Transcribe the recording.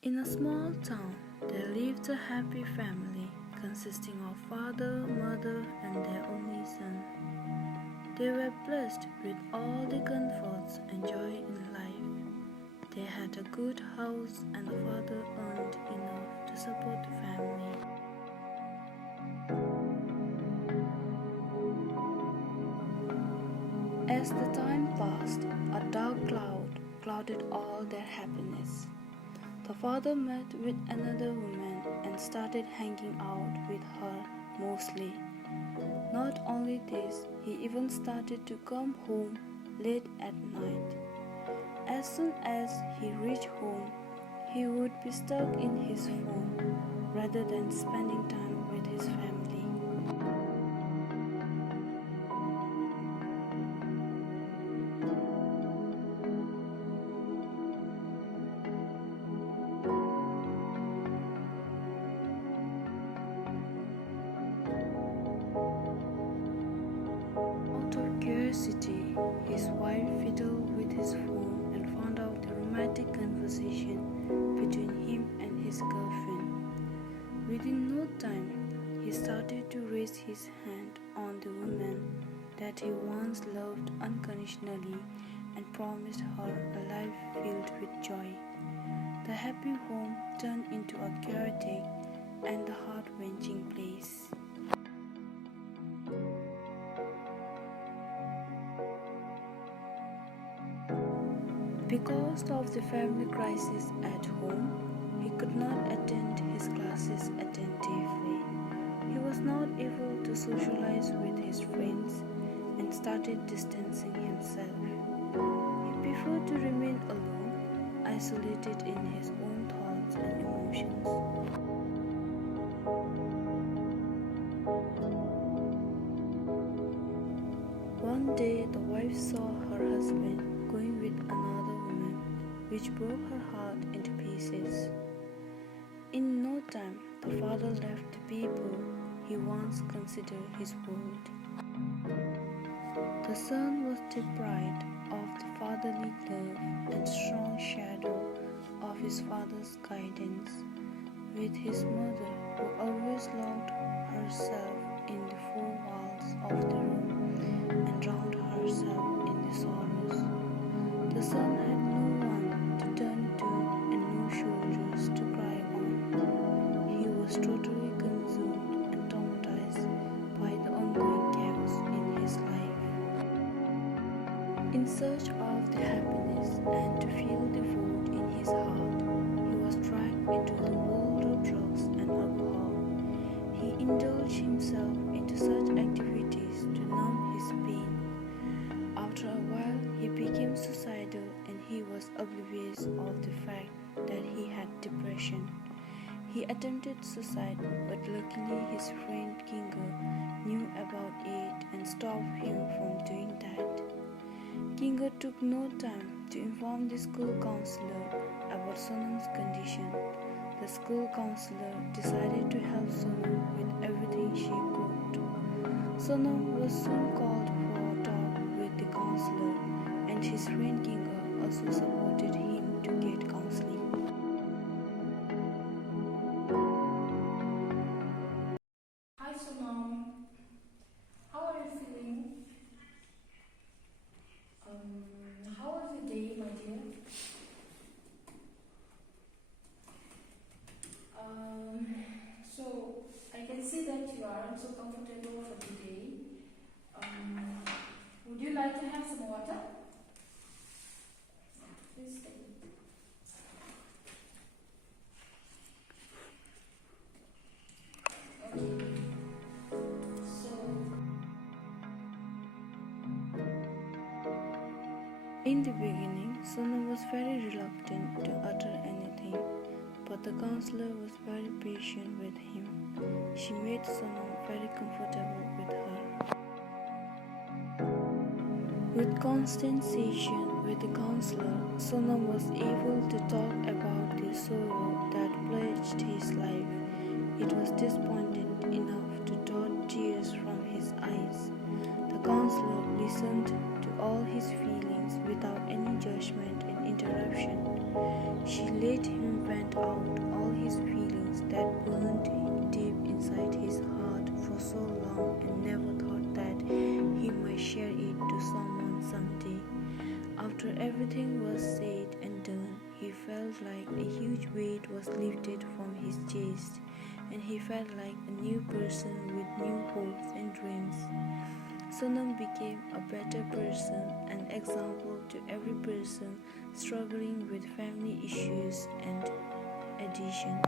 In a small town, there lived a happy family consisting of father, mother, and their only son. They were blessed with all the comforts and joy in life. They had a good house, and the father earned enough to support the family. As the time passed, a dark cloud clouded all their happiness. The father met with another woman and started hanging out with her mostly. Not only this, he even started to come home late at night. As soon as he reached home, he would be stuck in his phone rather than spending time with his family. Out of curiosity, his wife fiddled with his phone and found out the romantic conversation between him and his girlfriend. Within no time, he started to raise his hand on the woman that he once loved unconditionally and promised her a life filled with joy. The happy home turned into a chaotic and heart-wrenching place. Because of the family crisis at home, he could not attend his classes attentively. He was not able to socialize with his friends and started distancing himself. He preferred to remain alone, isolated in his own thoughts and emotions. One day, the wife saw her husband going with another woman, which broke her heart into pieces. In no time, the father left the people he once considered his world. The son was deprived of the fatherly love and strong shadow of his father's guidance, with his mother who always locked herself in the four walls of the room and drowned herself in the sorrows. The son had no one to turn to and no shoulders to cry on. He was totally consumed and traumatized by the ongoing chaos in his life. In search of the happiness and to feel the void in his heart, he was dragged into the world of drugs and alcohol. He indulged himself into such activities to numb his pain. After a while, he became suicidal and he was oblivious of the fact that he had depression. He attempted suicide, but luckily his friend Kinga knew about it and stopped him from doing that. Kinga took no time to inform the school counselor about Sonam's condition. The school counselor decided to help Sonam with everything she could. Sonam was soon called for a talk with the counselor, and his friend Kinga also supported him to get counseling. Hi Sonam, how are you feeling? How was your day, my dear? So I can see that you aren't so comfortable for today. Would you like to have some water? Please take it. Okay. So In the beginning, Sonam was very reluctant to utter anything, but the counselor was very patient with him. She made Sonam very comfortable with her. With constant session with the counselor, Sonam was able to talk about the sorrow that plagued his life. It was disappointing enough to dot tears from his eyes. The counselor listened to all his feelings without any judgment and interruption. She let him vent out all his feelings that burned deep inside his heart for so long and never thought that he might share it to someone someday. After everything was said and done, he felt like a huge weight was lifted from his chest, and he felt like a new person with new hopes and dreams. Sonam became a better person, an example to every person struggling with family issues and addiction.